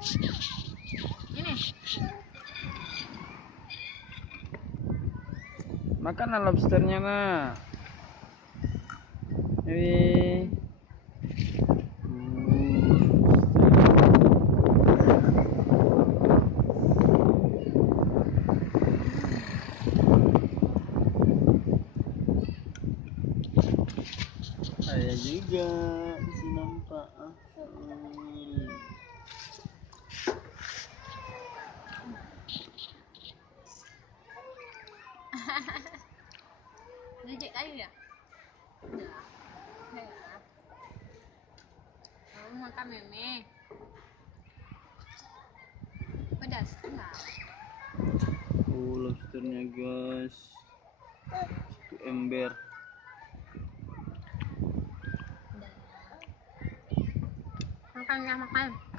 Ini. Makan lobsternya nak. Ini. Saya juga di sini nampak. Reject kayu ya? Udah. Ya. Kamu makan meme. Pedas enggak? Lobsternya guys. Itu ember. Udah. Makan ya, makan.